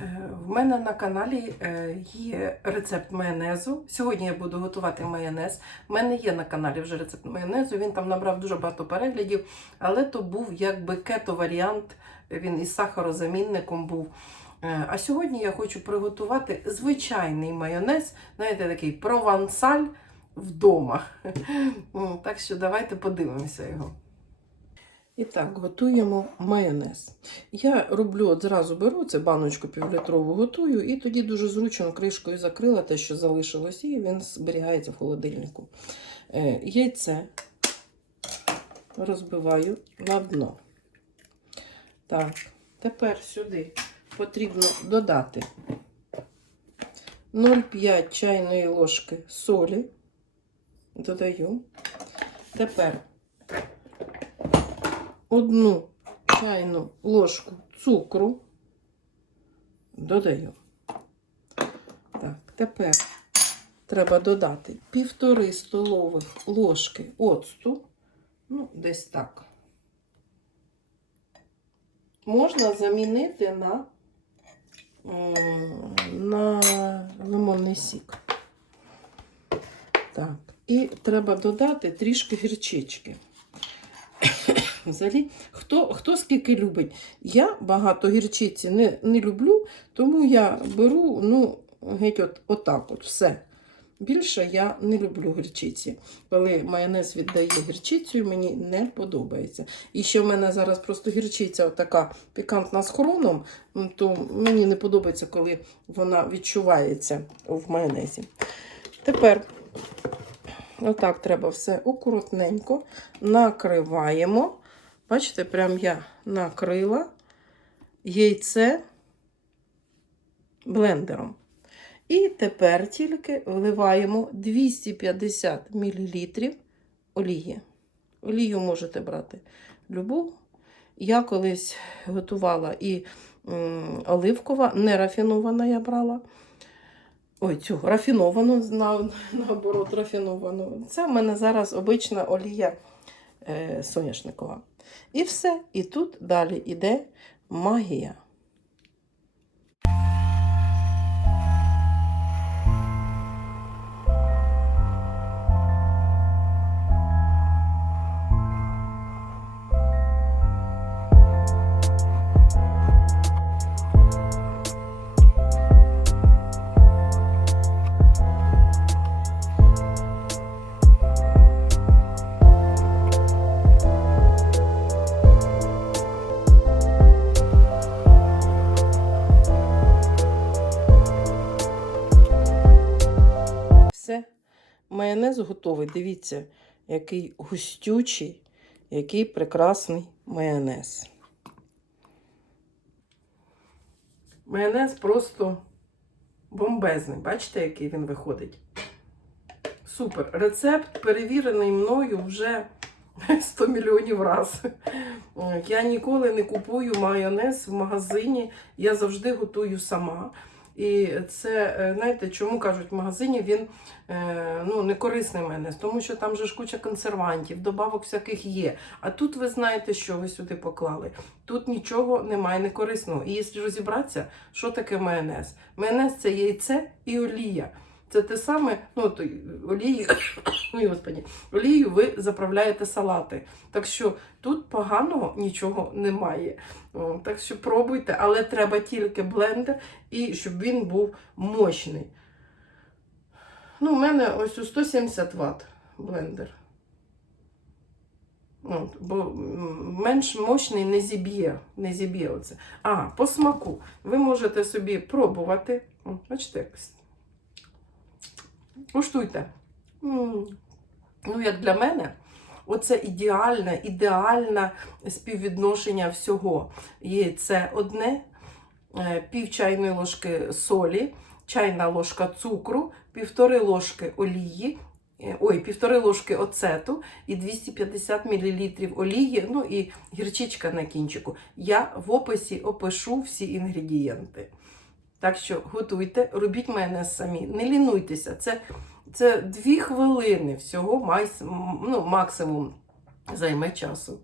Е, В мене на каналі е, є рецепт майонезу. Сьогодні я буду готувати майонез. У мене є на каналі вже рецепт майонезу. Він там набрав дуже багато переглядів, але то був якби кето-варіант. Він із сахарозамінником був. Е, А сьогодні я хочу приготувати звичайний майонез, знаєте, такий провансаль вдома. Так що давайте подивимося його. І так, готуємо майонез. Я роблю от зразу беру це баночку півлітрову готую, і тоді дуже зручно кришкою закрила те, що залишилось, і він зберігається в холодильнику. Е, яйце розбиваю на дно. Так, тепер сюди потрібно додати 0,5 чайної ложки солі. Додаю. Тепер одну чайну ложку цукру додаю. Так, тепер треба додати півтори столових ложки оцту, ну, десь так. Можна замінити на, на лимонний сік. Так, і треба додати трішки гірчички. Взагалі, хто, хто скільки любить. Я багато гірчиці не, не люблю, тому я беру, ну, геть от, отак от, все. Більше я не люблю гірчиці. Коли майонез віддає гірчицю, мені не подобається. І ще в мене зараз просто гірчиця така пікантна з хроном, то мені не подобається, коли вона відчувається в майонезі. Тепер отак треба все акуратненько накриваємо. Бачите, прям я накрила яйце блендером. І тепер тільки вливаємо 250 мл олії. Олію можете брати любу. Я колись готувала і оливкова, не рафінована я брала. Ой, цю рафіновану, на, наоборот, рафіновану. Це в мене зараз обична олія е, соняшникова. І все. І тут далі йде магія. Майонез готовий. Дивіться, який густючий, який прекрасний майонез. Майонез просто бомбезний. Бачите, який він виходить? Супер. Рецепт перевірений мною вже 100 мільйонів разів. Я ніколи не купую майонез в магазині, я завжди готую сама. І це, е, знаєте, чому кажуть, в магазині він е, ну, не корисний мене, тому що там же ж куча консервантів, добавок всяких є. А тут ви знаєте, що ви сюди поклали. Тут нічого немає некорисного. І якщо розібратися, що таке майонез? Майонез це яйце і олія. Це те саме, ну, то, олію, ой, господі, олію ви заправляєте салати. Так що тут поганого нічого немає. Так що пробуйте, але треба тільки блендер і щоб він був мощний. Ну, у мене ось у 170 Вт блендер. От, бо менш мощний не зіб'є. Не зіб'є оце. А, по смаку. Ви можете собі пробувати. Бачите. Куштуйте. Ну, як для мене, оце ідеальне, ідеальне співвідношення всього. Яйце одне, е, пів чайної ложки солі, чайна ложка цукру, півтори ложки олії, е, ой, півтори ложки оцету і 250 мл олії, ну і гірчичка на кінчику. Я в описі опишу всі інгредієнти. Так що готуйте, робіть майонез самі, не лінуйтеся. Це, це дві хвилини всього май, ну, максимум займе часу.